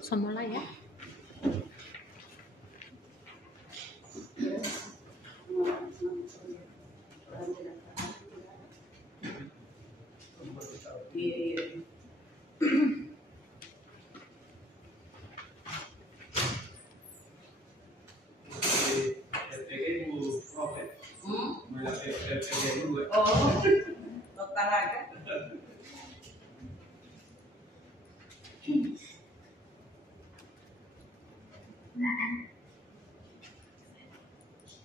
Semula ya.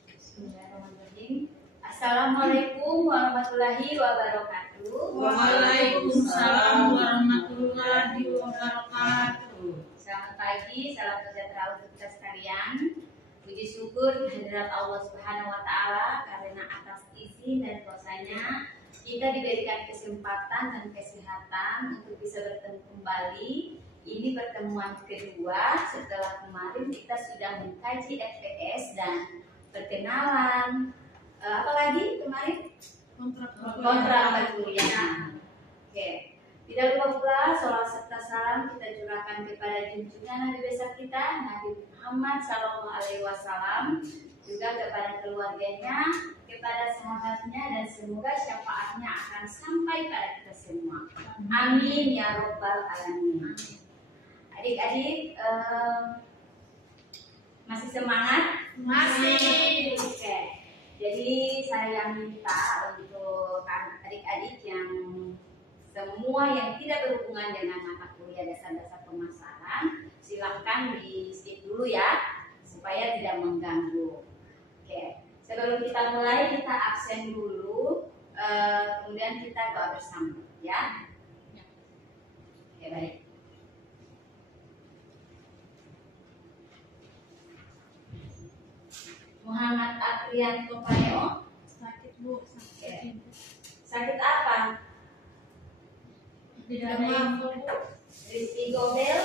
Bismillahirrahmanirrahim. Assalamualaikum warahmatullahi wabarakatuh. Waalaikumsalam warahmatullahi wabarakatuh. Selamat pagi, salam sejahtera untuk kita sekalian. Puji syukur kehadirat Allah Subhanahu wa taala karena atas izin dan kuasanya kita diberikan kesempatan dan kesehatan untuk bisa bertemu kembali. Ini pertemuan kedua setelah kemarin kita sudah mengkaji FPS dan perkenalan. Apalagi kemarin kontrak kuliah. Oke. Tidak lupa pula sholawat serta salam kita curahkan kepada junjungan Nabi besar kita Nabi Muhammad SAW, juga kepada keluarganya, kepada sahabatnya, dan semoga syafaatnya akan sampai pada kita semua. Amin ya robbal alamin. Adik-adik masih semangat? Masih. Oke. Jadi saya minta untuk adik-adik yang semua yang tidak berhubungan dengan mata kuliah dasar-dasar pemasaran, silahkan di skip dulu ya, supaya tidak mengganggu. Oke. Sebelum kita mulai, kita absen dulu, kemudian kita doa bersama, ya. Oke, baik. Muhammad Aprianto Paneo. Sakit Bu, sakit. Sakit apa? Tidak mampu Bu. Rizky Gobel.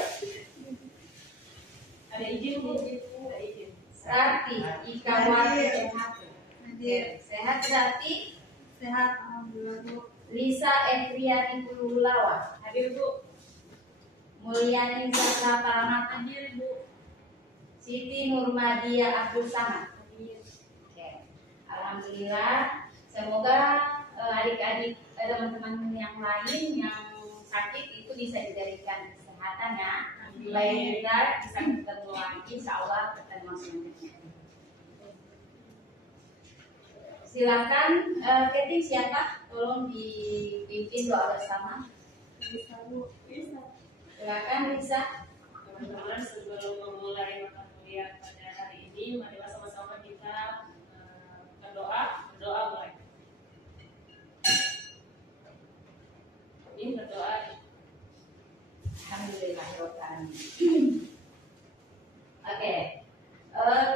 Ada izin Bu. Ada izin. Rati Ikawati. Hadir. Sehat Rati. Sehat alhamdulillah Bu. Lisa Efriani Pululawa. Hadir Bu. Mulyani Zahra Paramat. Hadir Bu. Siti Nurmadia Abdul Samad. Hadir. Oke. Alhamdulillah. Semoga adik-adik teman-teman yang lain yang sakit itu bisa diberikan kesehatan ya. Baik juga bisa ketemu lagi, insya Allah pertemuan selanjutnya. Silakan ketik siapa? Tolong dipimpin doa bersama. Bisa Bu. Bisa. Silakan bisa. Teman-teman, sebelum memulai mata kuliah pada hari ini, marilah sama-sama kita berdoa mulai. Ini berdoa. Alhamdulillahirobbilalamin. Oke.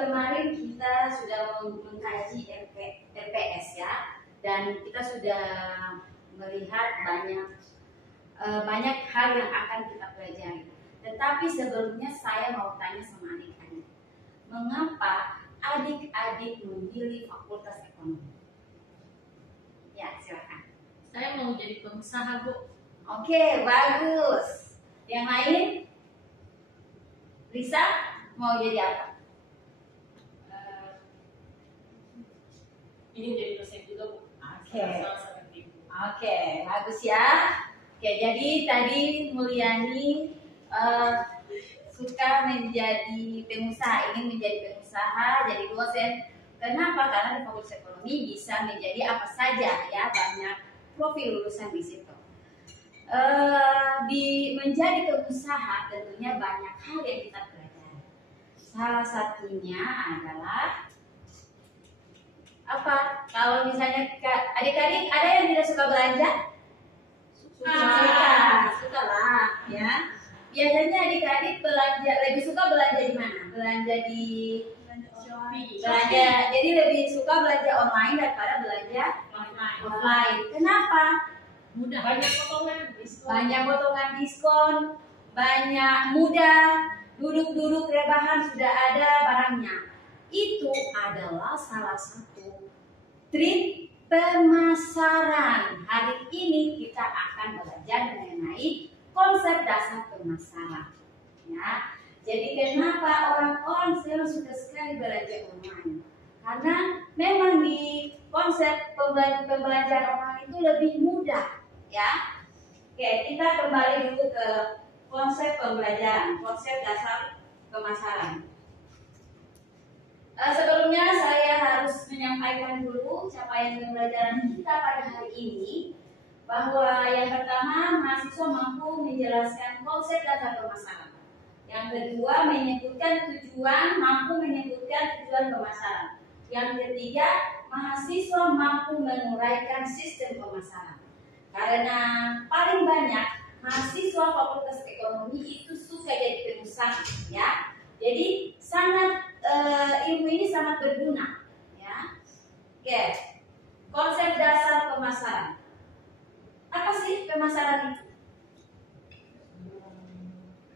Kemarin kita sudah mengkaji RPS ya, dan kita sudah melihat banyak hal yang akan kita pelajari. Tetapi sebelumnya saya mau tanya sama adik-adik, mengapa adik-adik memilih Fakultas Ekonomi? Ya, silakan. Saya mau jadi pengusaha Bu. Oke, bagus. Yang lain? Lisa mau jadi apa? Ini jadi dosen juga Bu. Oke. Sama seperti Ibu. Oke, bagus ya. Oke, jadi tadi Mulyani suka menjadi pengusaha, ingin menjadi pengusaha, jadi dosen. Kenapa? Karena di Fakultas Ekonomi bisa menjadi apa saja ya, banyak profil lulusan di situ. Menjadi pengusaha tentunya banyak hal yang kita pelajari. Salah satunya adalah apa? Kalau misalnya adik-adik ada yang tidak suka belanja? Suka lah ya. Biasanya adik-adik lebih suka belanja di mana? Belanja di jadi lebih suka belanja online daripada belanja offline. Kenapa? Mudah. Banyak potongan diskon. Banyak potongan diskon, banyak mudah, duduk-duduk rebahan sudah ada barangnya. Itu adalah salah satu trik pemasaran. Hari ini kita akan belajar mengenai konsep dasar pemasaran. Ya, Jadi kenapa orang-orang sekarang suka sekali belanja online? Karena memang di konsep pembelajaran online itu lebih mudah, ya. Oke, kita kembali dulu ke konsep pembelajaran, konsep dasar pemasaran. Sebelumnya saya harus menyampaikan dulu capaian pembelajaran kita pada hari ini, bahwa yang pertama mahasiswa mampu menjelaskan konsep dasar pemasaran. Yang kedua menyebutkan tujuan, mampu menyebutkan tujuan pemasaran. Yang ketiga mahasiswa mampu menguraikan sistem pemasaran. Karena paling banyak mahasiswa Fakultas Ekonomi itu suka jadi pengusaha, ya. Jadi sangat ilmu ini sangat berguna, ya. Oke, konsep dasar pemasaran. Apa sih pemasaran itu?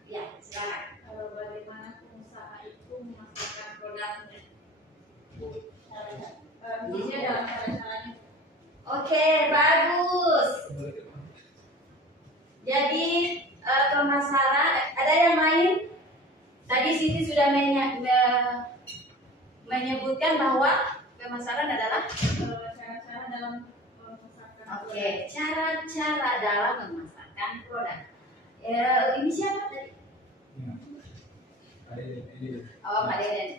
Ya, silakan. Bagaimana pengusaha itu memasarkan produknya? Intinya dalam cara-caranya. Oke, bagus. Jadi pemasaran, ada yang lain? Tadi Siti sudah menyebutkan bahwa pemasaran adalah cara-cara dalam memasarkan. oke, cara-cara dalam memasarkan produk. Ini siapa tadi? Oh, Mbak Deden.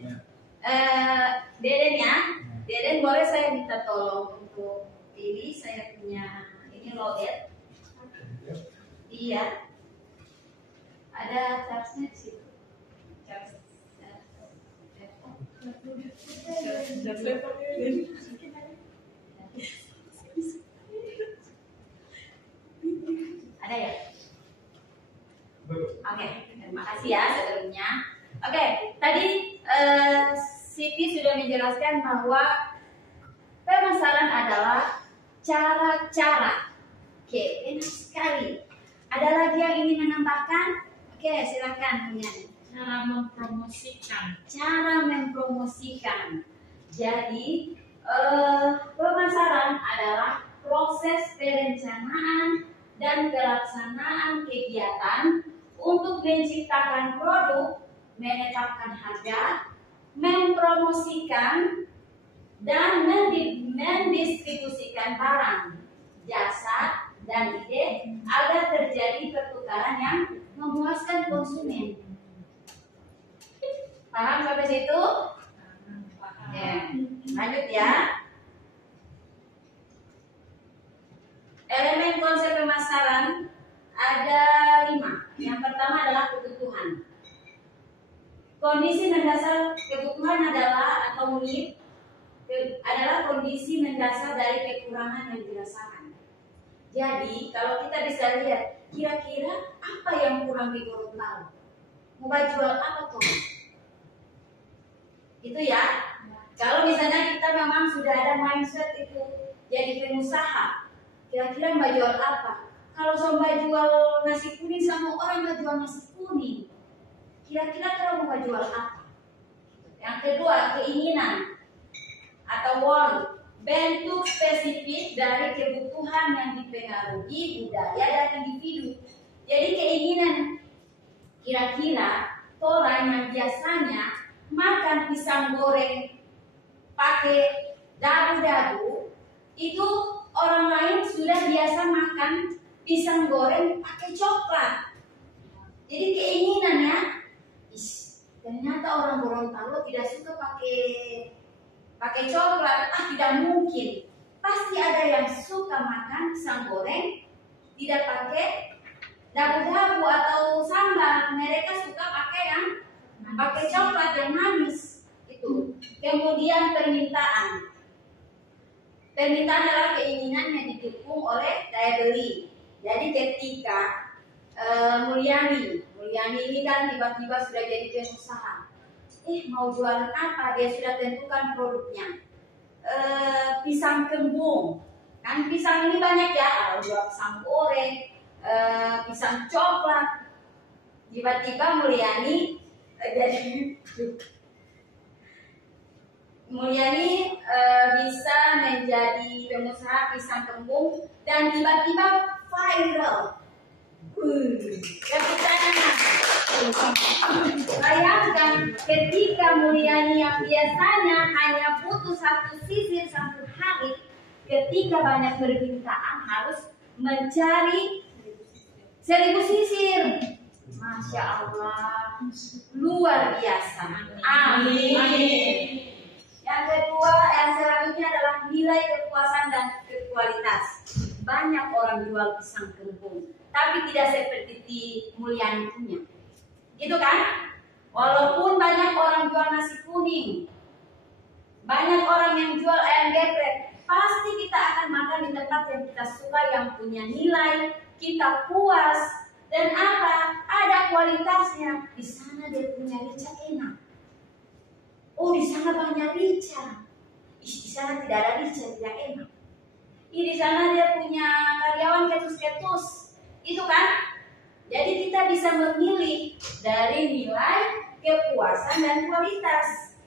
Deden ya. Deden, boleh saya minta tolong untuk ini, saya punya ini loget. Iya. Ada charge-nya di situ. Ada ya? Oke, terima kasih ya sebelumnya. Oke, tadi Siti sudah menjelaskan bahwa pemasaran adalah cara-cara. Oke, enak sekali. Ada lagi yang ingin menambahkan? Oke, silakan punya. Cara mempromosikan. Cara mempromosikan. Jadi pemasaran adalah proses perencanaan dan pelaksanaan kegiatan untuk menciptakan produk, menetapkan harga, mempromosikan, dan mendistribusikan barang, jasa, dan ide agar terjadi pertukaran yang memuaskan konsumen. Paham sampai situ? Ya, lanjut ya. Elemen konsep pemasaran ada 5. Yang pertama adalah kebutuhan. Kondisi mendasar kebutuhan adalah atau need adalah kondisi mendasar dari kekurangan yang dirasakan. Jadi kalau kita bisa lihat kira-kira apa yang kurang di Gorontalo, mau jual apa tuh? Itu ya. Kalau misalnya kita memang sudah ada mindset itu jadi pengusaha, kira-kira mau jual apa? Kalau mau jual nasi kuning sama orang mau jual nasi kuning, kira-kira kalau mau jual apa? Yang kedua, keinginan atau want, bentuk spesifik dari kebutuhan yang dipengaruhi budaya dan individu. Jadi keinginan, kira-kira orang yang biasanya makan pisang goreng pakai dabu-dabu, itu orang lain sudah biasa makan pisang goreng pakai coklat. Jadi keinginannya, ternyata orang Gorontalo tidak suka pakai coklat. Tidak mungkin. Pasti ada yang suka makan pisang goreng tidak pakai dabu-dabu atau sambal. Mereka suka pakai yang pakai coklat yang manis. Itu. Kemudian permintaan. Permintaan adalah keinginan yang didukung oleh daya beli. Jadi ketika Mulyani ini kan tiba-tiba sudah jadi pengusaha. Mau jualan apa? Dia sudah tentukan produknya. Pisang kembung. Kan pisang ini banyak ya. Jual pisang goreng, pisang coklat. Tiba-tiba Mulyani bisa menjadi pengusaha pisang kembung dan tiba-tiba viral. Tepuk tangan. Bayangkan ketika Mulyani yang biasanya hanya butuh 1 sisir 1 hari, ketika banyak permintaan harus mencari 1000 sisir. Masya Allah, luar biasa. Amin. Yang kedua, yang selanjutnya adalah nilai kepuasan dan kualitas. Banyak orang jual pisang kembung, tapi tidak seperti di Mulyani punya. Gitu kan? Walaupun banyak orang jual nasi kuning, banyak orang yang jual ayam geprek, pasti kita akan makan di tempat yang kita suka, yang punya nilai, kita puas, dan apa? Ada kualitasnya. Di sana dia punya rica enak. Oh, di sana banyak rica. Di sana tidak ada rica, tidak enak. Di sana dia punya karyawan ketus-ketus. Itu kan? Jadi kita bisa memilih dari nilai, kepuasan, dan kualitas.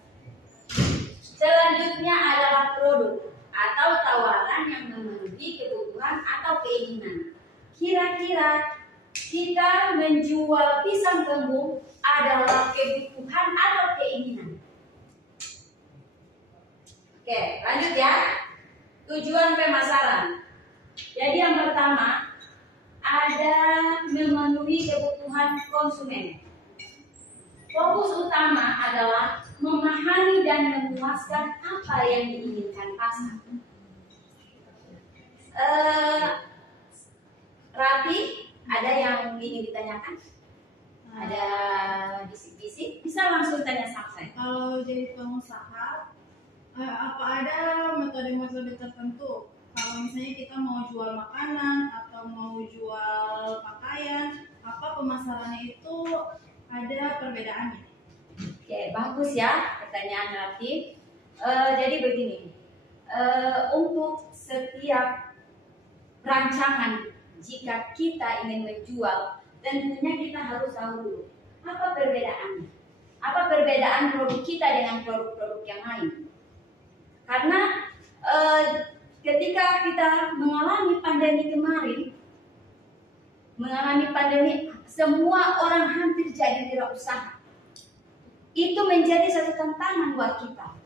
Selanjutnya adalah produk atau tawaran yang memenuhi kebutuhan atau keinginan. Kira-kira kita menjual pisang kembung adalah kebutuhan atau keinginan? Oke, lanjut ya. Tujuan pemasaran. Jadi yang pertama ada memenuhi kebutuhan konsumen. Fokus utama adalah memahami dan memuaskan apa yang diinginkan pasar. Rati, ada yang ingin ditanyakan? Ada bisik-bisik? Bisa langsung tanya sama saya. Kalau jadi pengusaha, apa ada metode-metode tertentu? Kalau misalnya kita mau jual makanan atau mau jual pakaian, apa pemasarannya itu ada perbedaannya? Oke, bagus ya pertanyaan Rati. Jadi begini, untuk setiap rancangan jika kita ingin menjual, tentunya kita harus tahu dulu apa perbedaannya. Apa perbedaan produk kita dengan produk-produk yang lain? Karena ketika kita mengalami pandemi kemarin, semua orang hampir jadi wirausaha. Itu menjadi satu tantangan buat kita.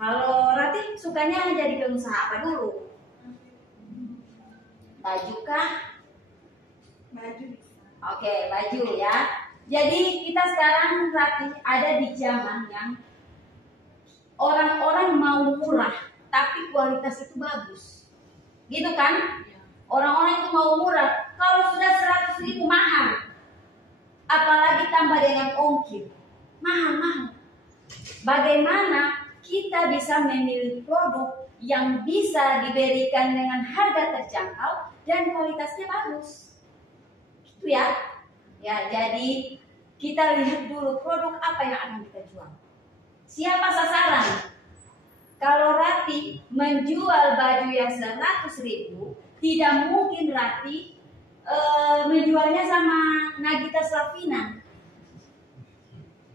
Kalau Rati sukanya jadi pengusaha apa dulu? Baju kah? Baju. Oke, baju ya. Jadi kita sekarang Rati ada di zaman yang orang-orang mau murah, tapi kualitas itu bagus. Gitu kan? Orang-orang itu mau murah. Kalau sudah 100.000 mahal. Apalagi tambah dengan ongkir. Mahal-mahal. Bagaimana kita bisa memilih produk yang bisa diberikan dengan harga terjangkau dan kualitasnya bagus. Gitu ya. Ya, jadi kita lihat dulu produk apa yang akan kita jual. Siapa sasaran? Kalau Rati menjual baju yang 100.000, tidak mungkin Rati menjualnya sama Nagita Slavina.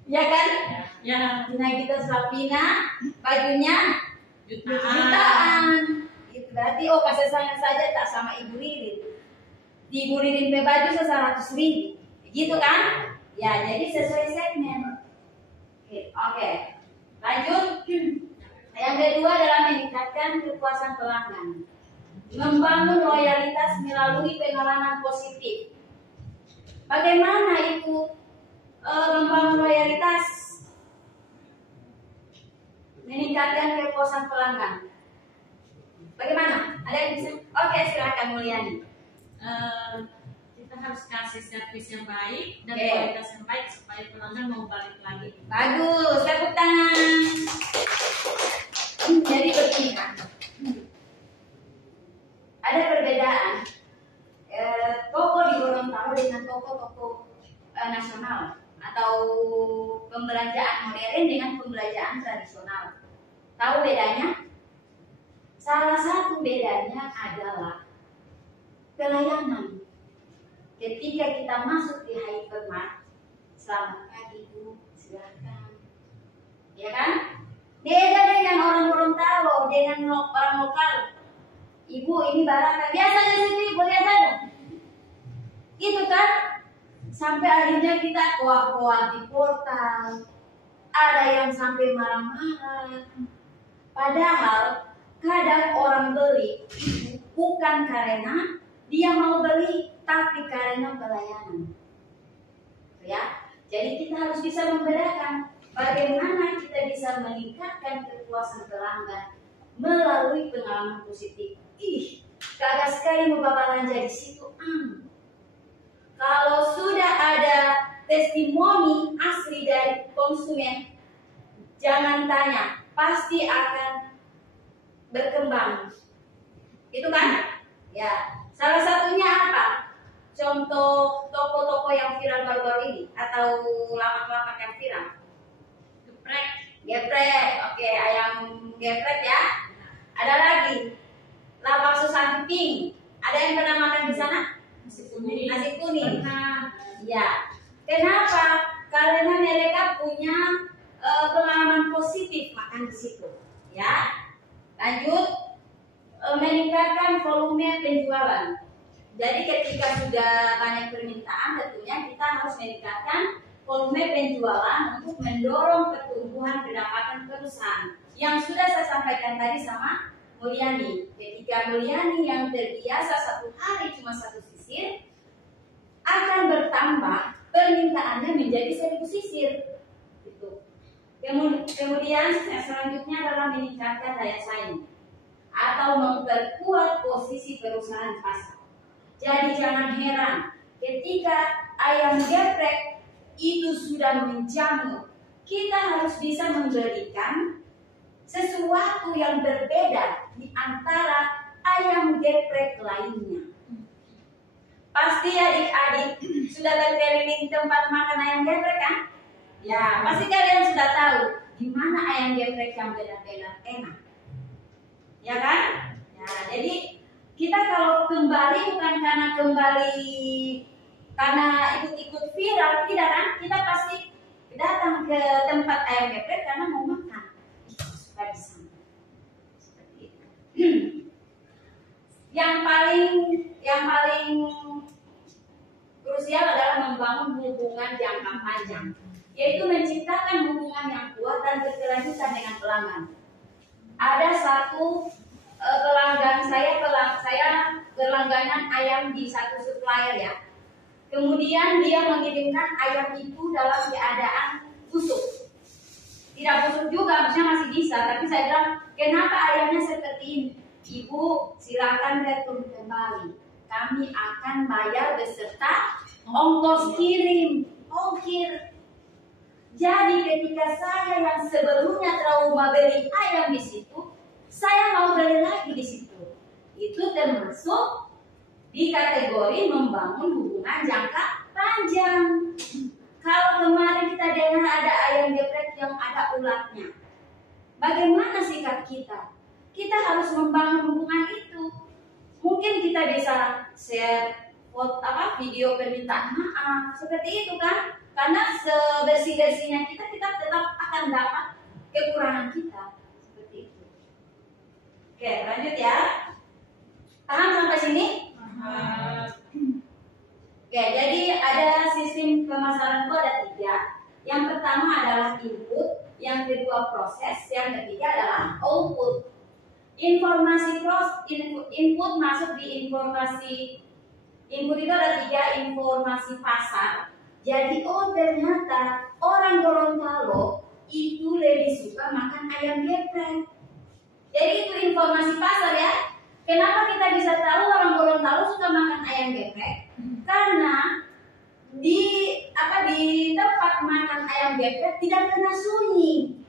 Ya kan? Ya. Nagita Slavina bajunya jutaan. Itu berarti kasih sayang saja tak sama Ibu Ririn. Di Ibu Ririn pe baju 100.000. Gitu kan? Ya, jadi sesuai segmen. Oke. Lanjut. Yang kedua adalah meningkatkan kepuasan pelanggan. Membangun loyalitas melalui pengalaman positif. Bagaimana itu membangun loyalitas? Meningkatkan kepuasan pelanggan. Bagaimana? Ada yang bisa? Oke, silakan Mulyani. Kita harus kasih servis yang baik dan Oke. kualitas yang baik supaya pelanggan mau balik lagi. Bagus, tepuk tangan. Jadi begini, ada perbedaan toko di Gorontalo dengan toko-toko nasional atau pembelanjaan modern dengan pembelanjaan tradisional. Tahu bedanya? Salah satu bedanya adalah pelayanan. Ketika kita masuk di hypermart, selamat pagi Bu, silakan. Ya kan? Beda dengan orang Gorontalo, dengan orang lokal. Ibu, ini barang biasanya sini, boleh aja. Gitu kan? Sampai akhirnya kita koak-koak di portal. Ada yang sampai marah-marah. Padahal kadang orang beli itu bukan karena dia mau beli, tapi karena pelayanan. Ya, jadi kita harus bisa membedakan bagaimana kita bisa meningkatkan kepuasan pelanggan melalui pengalaman positif. Kagak sekali mau belanja di situ. Kalau sudah ada testimoni asli dari konsumen, jangan tanya, pasti akan berkembang. Itu kan? Ya, salah satunya apa? Contoh toko-toko yang viral baru-baru ini atau lapak-lapak yang viral. Geprek, oke, ayam geprek ya. Ada lagi, lapak Susanti Pink. Ada yang pernah makan di sana? Nasi kuning. Ya, kenapa? Karena mereka punya pengalaman positif makan di situ. Ya, lanjut, meningkatkan volume penjualan. Jadi ketika sudah banyak permintaan, tentunya kita harus meningkatkan volume penjualan untuk mendorong pertumbuhan pendapatan perusahaan. Yang sudah saya sampaikan tadi sama Mulyani. Ketika Mulyani yang terbiasa satu hari cuma satu sisir, akan bertambah permintaannya menjadi 1000 sisir. Gitu. Kemudian selanjutnya adalah meningkatkan daya saing atau memperkuat posisi perusahaan pasar. Jadi jangan heran ketika ayam geprek itu sudah menjamur, kita harus bisa memberikan sesuatu yang berbeda di antara ayam geprek lainnya. Pasti adik-adik sudah berkeliling tempat makan ayam geprek kan? Ya, pasti kalian sudah tahu di mana ayam geprek yang benar-benar enak. Ya kan? Ya, jadi kita kalau kembali bukan karena ikut-ikut viral, tidak kan? Kita pasti datang ke tempat ayam geprek karena mau makan. Suka di sana. Seperti itu. Yang paling krusial adalah membangun hubungan jangka panjang, yaitu menciptakan hubungan yang kuat dan berkelanjutan dengan pelanggan. Ada satu pelanggan saya berlangganan ayam di satu supplier ya. Kemudian dia mengirimkan ayam itu dalam keadaan busuk. Tidak busuk juga, maksudnya masih bisa. Tapi saya bilang, kenapa ayamnya seperti ini? Ibu, silakan return kembali. Kami akan bayar beserta ongkos kirim, ongkir. Jadi ketika saya yang sebelumnya trauma beli ayam di situ, saya mau beli lagi di situ. Itu termasuk di kategori membangun hubungan jangka panjang. Kalau kemarin kita dengar ada ayam geprek yang ada ulatnya, bagaimana sikap kita? Kita harus membangun hubungan itu. Mungkin kita bisa share video permintaan maaf seperti itu kan? Karena sebersih-bersihnya kita tetap akan dapat kekurangan kita seperti itu. Oke, lanjut ya. Paham sampai sini? Oke, jadi ada sistem pemasaran itu ada 3. Yang pertama adalah input, yang kedua proses, yang ketiga adalah output. Input masuk di informasi. Input itu ada 3, informasi pasar. Jadi ternyata orang Gorontalo itu lebih suka makan ayam geprek. Jadi itu informasi pasar ya. Kenapa kita bisa tahu orang Gorontalo suka makan ayam geprek? Karena di tempat makan ayam geprek tidak pernah sunyi.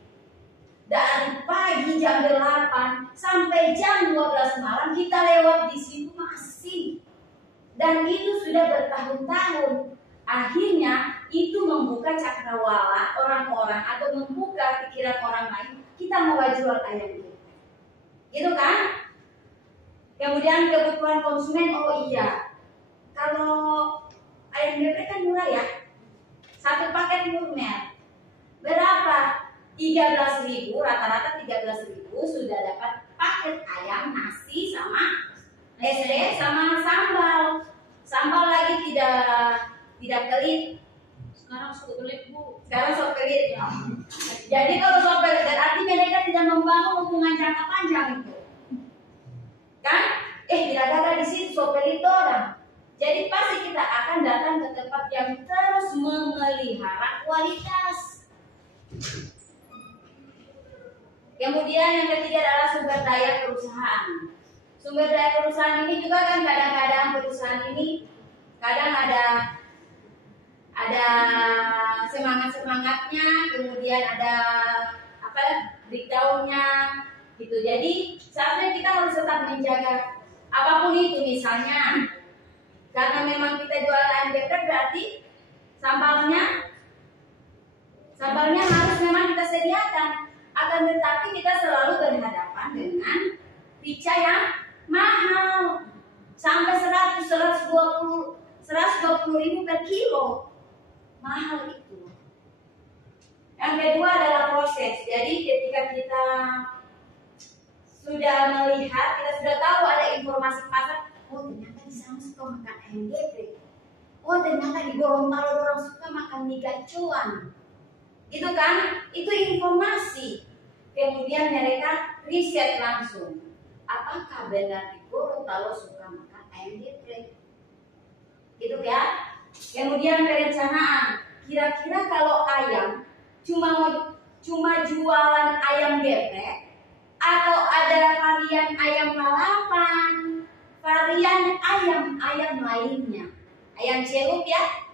Dari pagi jam 8 sampai jam 12 malam kita lewat di situ masih. Dan itu sudah bertahun-tahun. Akhirnya itu membuka cakrawala orang-orang atau membuka pikiran orang lain. Kita mau jual ayam geprek. Gitu kan? Kemudian kebutuhan konsumen, oh iya. Kalau ayam geprek kan murah ya. Satu paket gourmet. Berapa? 13.000, rata-rata 13.000 sudah dapat paket ayam, nasi sama SD sama sambal. Sambal lagi tidak tidak pelit. Sekarang suka pelit Bu. Sekarang sok pelit. Jadi kalau sok pelit berarti mereka tidak membangun hubungan jangka panjang itu. Kan? Tidak ada di situ sok pelit orang. Jadi pasti kita akan datang ke tempat yang terus memelihara kualitas. Kemudian yang ketiga adalah sumber daya perusahaan. Sumber daya perusahaan ini juga kan kadang-kadang perusahaan ini kadang ada semangatnya, kemudian ada breakdownnya gitu. Jadi seharusnya kita harus tetap menjaga apapun itu, misalnya karena memang kita jual ayam geprek berarti sambalnya harus memang kita sediakan. Akan tetapi kita selalu berhadapan dengan rica yang mahal sampai 120 ribu per kilo, mahal itu. Yang kedua adalah proses. Jadi ketika kita sudah melihat, kita sudah tahu ada informasi pasar, oh ternyata di sana suka makan ayam geprek, oh ternyata di Gorontalo orang suka makan mie gacuan, gitu kan? Itu informasi. Kemudian mereka riset langsung, apakah benar di Gorontalo suka makan ayam geprek, gitu ya. Kemudian perencanaan, kira-kira kalau ayam cuma jualan ayam geprek atau ada varian ayam lalapan, varian ayam lainnya, ayam celup ya,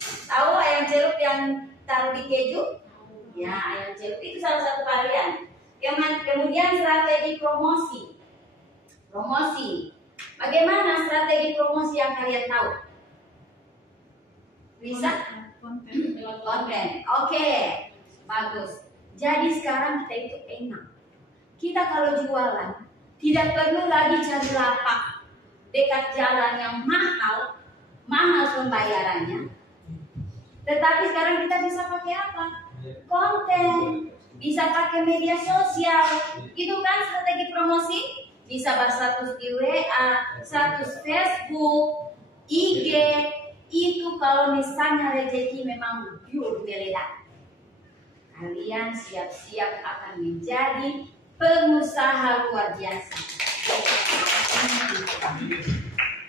tahu ayam celup yang taruh di keju? Ya, ayam celup itu salah satu varian. Kemudian strategi promosi. Bagaimana strategi promosi yang kalian tahu? Bisa? Konten. Oke, bagus. Jadi sekarang kita itu enak. Kita kalau jualan tidak perlu lagi cari lapak dekat jalan yang mahal pembayarannya. Tetapi sekarang kita bisa pakai apa? Konten, bisa pakai media sosial, itu kan strategi promosi. Bisa berstatus di WA, status Facebook, IG. Itu kalau misalnya rezeki memang pure meledak, kalian siap-siap akan menjadi pengusaha luar biasa.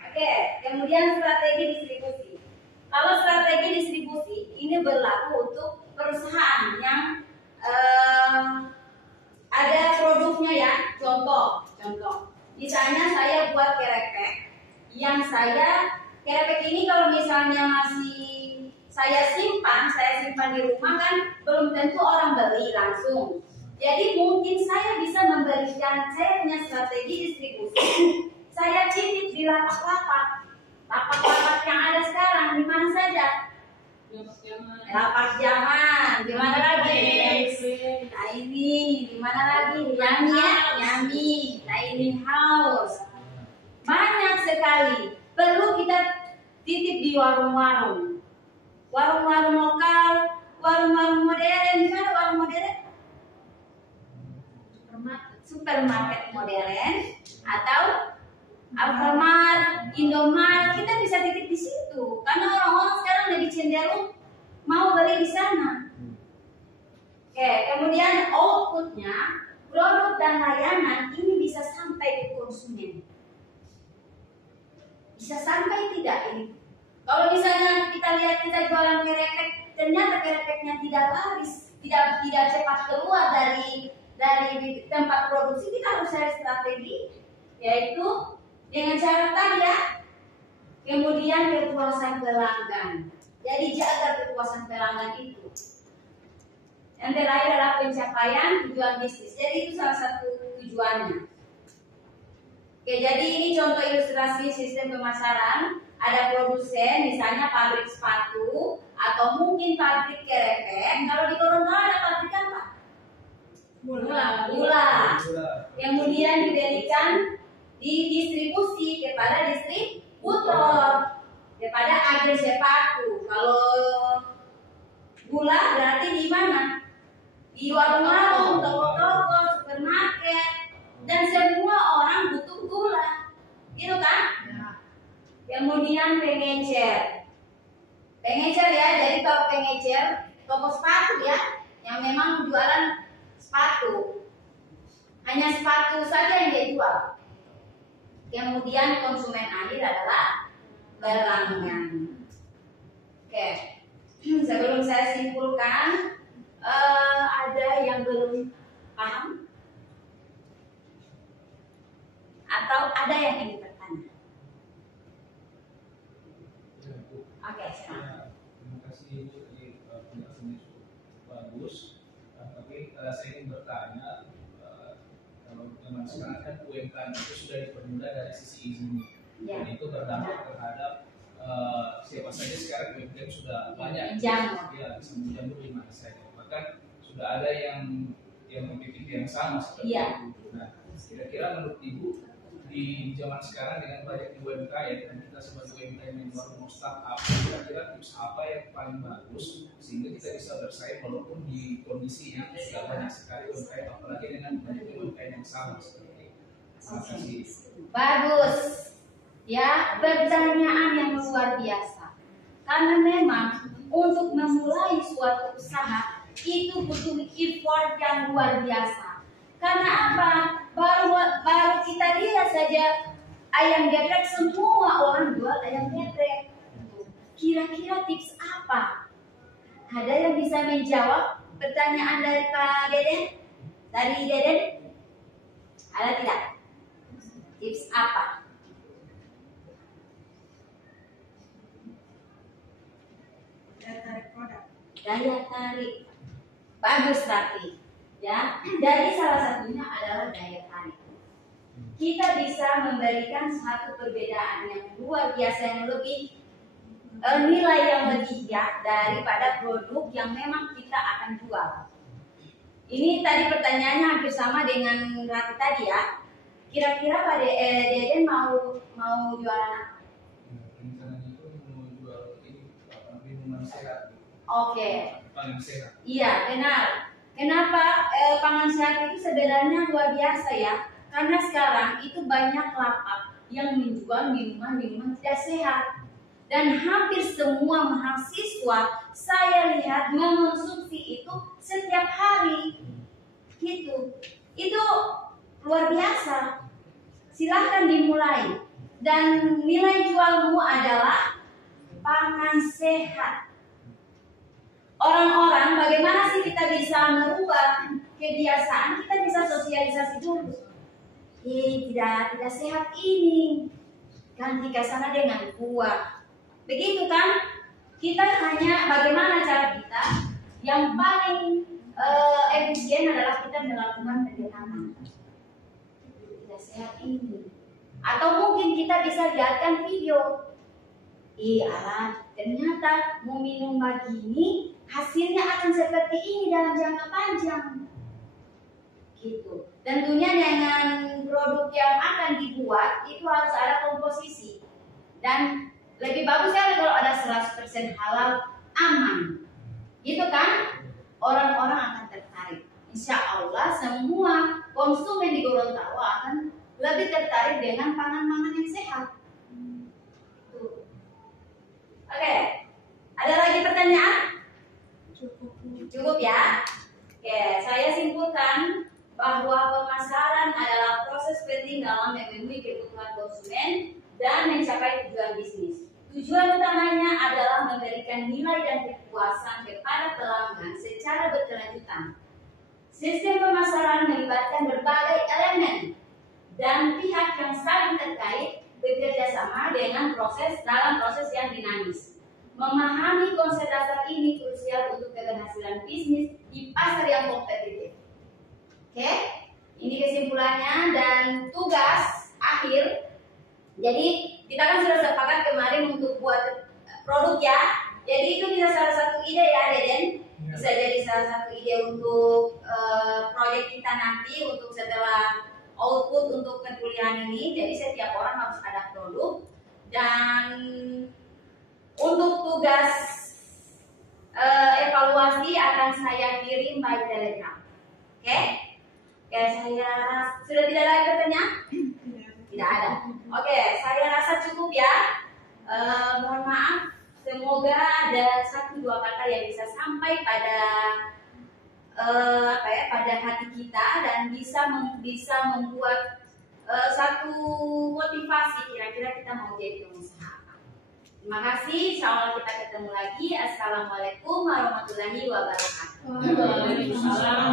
Oke, kemudian strategi distribusi. Kalau strategi distribusi ini berlaku untuk perusahaan yang ada produknya ya. Contoh, misalnya saya buat kerepek, kerepek ini kalau misalnya masih saya simpan di rumah kan belum tentu orang beli langsung. Jadi mungkin saya bisa memberikan, saya punya strategi distribusi. Saya titip di lapak-lapak yang ada sekarang di mana saja. Lapak Jaman, di mana lagi? Nah ini, di mana lagi? Yami, Dining House. Banyak sekali. Perlu kita titip di warung-warung lokal, warung-warung modern. Di mana warung modern? Supermarket modern atau Alfamart, Indomart, kita bisa titip di situ. Karena orang-orang sekarang lebih cenderung mau beli di sana. Oke, kemudian outputnya, produk dan layanan ini bisa sampai ke konsumen. Bisa sampai tidak ini? Kalau misalnya kita lihat kita jualan kerepek, ternyata kerepeknya tidak laris, tidak cepat keluar dari tempat produksi, kita harus cari strategi, yaitu dengan cara tadi ya. Kemudian kepuasan pelanggan. Jadi jaga kepuasan pelanggan itu. Yang terakhir adalah pencapaian tujuan bisnis. Jadi itu salah satu tujuannya. Oke, jadi ini contoh ilustrasi sistem pemasaran. Ada produsen, misalnya pabrik sepatu atau mungkin pabrik kerepek. Kalau di Gorontalo ada pabrik apa? Gula. Kemudian diberikan didistribusi kepada distributor, kepada agen sepatu. Kalau gula berarti di mana? Di warung-warung, toko-toko, supermarket, dan semua orang butuh gula, gitu kan? Kemudian pengencer. pengecer ya. Jadi kalau pengecer toko sepatu ya, yang memang jualan sepatu, hanya sepatu saja yang dia jual. Kemudian konsumen akhir adalah pelanggan. Oke, sebelum saya simpulkan, ada yang belum paham atau ada yang ingin bertanya? Oke, silakan. Terima kasih Ibu, tadi penjelasannya cukup bagus. Tapi saya ingin bertanya, kalau zaman sekarang kan UMKM itu sudah dipermudah dari sisi izinnya, Ya. dan itu berdampak terhadap siapa saja sekarang UMKM sudah banyak, Menjamur. ya bisa menjamur di mana saja. Bahkan sudah ada yang memiliki yang sama seperti Iya. itu. Nah, kira-kira menurut Ibu di zaman sekarang dengan banyak UMKM dan kita sebagai UMKM yang baru mau startup, kira-kira tips apa yang paling bagus sehingga kita bisa bersaing walaupun di kondisi yang sudah banyak sekali UMKM, apalagi dengan banyak UMKM yang sama seperti ini. Terima kasih. Bagus. Ya, pertanyaan yang luar biasa. Karena memang untuk memulai suatu usaha itu butuh effort yang luar biasa. Karena apa? Baru kita lihat saja ayam geprek, semua orang jual ayam geprek. Kira-kira tips apa? Ada yang bisa menjawab pertanyaan dari Pak Deden? Dari Deden? Ada tidak? Tips apa? Daya tarik produk. Daya tarik. Bagus Rati. Ya, dari salah satunya adalah daya tarik. Kita bisa memberikan satu perbedaan yang luar biasa, yang lebih nilai yang lebih ya daripada produk yang memang kita akan jual. Ini tadi pertanyaannya hampir sama dengan Rati tadi ya. Kira-kira Pak Deden mau jualan apa? Rencananya itu mau jual ini minuman sehat, Oke. paling sehat. Iya, benar. Kenapa pangan sehat itu sebenarnya luar biasa ya? Karena sekarang itu banyak lapak yang menjual minuman-minuman tidak sehat. Dan hampir semua mahasiswa saya lihat mengonsumsi itu setiap hari. Gitu. Itu luar biasa. Silahkan dimulai. Dan nilai jualmu adalah pangan sehat. Orang-orang, bagaimana sih kita bisa merubah kebiasaan? Kita bisa sosialisasi dulu. Tidak sehat ini. Ganti ke sana dengan buah. Begitu kan? Kita hanya bagaimana cara kita yang paling efisien adalah kita melakukan pendekatan. Tidak sehat ini. Atau mungkin kita bisa lihatkan video. Ternyata mau minum begini hasilnya akan seperti ini dalam jangka panjang. Gitu. Tentunya dengan produk yang akan dibuat itu harus ada komposisi. Dan lebih bagus ya kalau ada 100% halal, aman. Gitu kan? Orang-orang akan tertarik. Insya Allah semua konsumen di Gorontalo akan lebih tertarik dengan pangan-pangan yang sehat. Oke, ada lagi pertanyaan? Cukup ya. Oke, saya simpulkan bahwa pemasaran adalah proses penting dalam memenuhi kebutuhan konsumen dan mencapai tujuan bisnis. Tujuan utamanya adalah memberikan nilai dan kepuasan kepada pelanggan secara berkelanjutan. Sistem pemasaran melibatkan berbagai elemen dan pihak yang saling terkait bekerja sama dengan dalam proses yang dinamis. Memahami konsep dasar ini krusial untuk keberhasilan bisnis di pasar yang kompetitif. Oke, ini kesimpulannya dan tugas akhir. Jadi kita kan sudah sepakat kemarin untuk buat produk ya. Jadi itu bisa salah satu ide ya, Deden. Bisa jadi salah satu ide untuk proyek kita nanti untuk setelah output untuk perkuliahan ini. Jadi setiap orang harus ada produk dan untuk tugas evaluasi akan saya kirim by Telegram. Oke? Oke, saya sudah tidak ada pertanyaan? Tidak ada. Oke, saya rasa cukup ya. Mohon maaf Semoga ada 1-2 kata yang bisa sampai pada pada hati kita dan bisa membuat satu motivasi kira-kira kita mau jadi pengusaha. Terima kasih, insya Allah kita ketemu lagi. Assalamualaikum warahmatullahi wabarakatuh. Waalaikumsalam.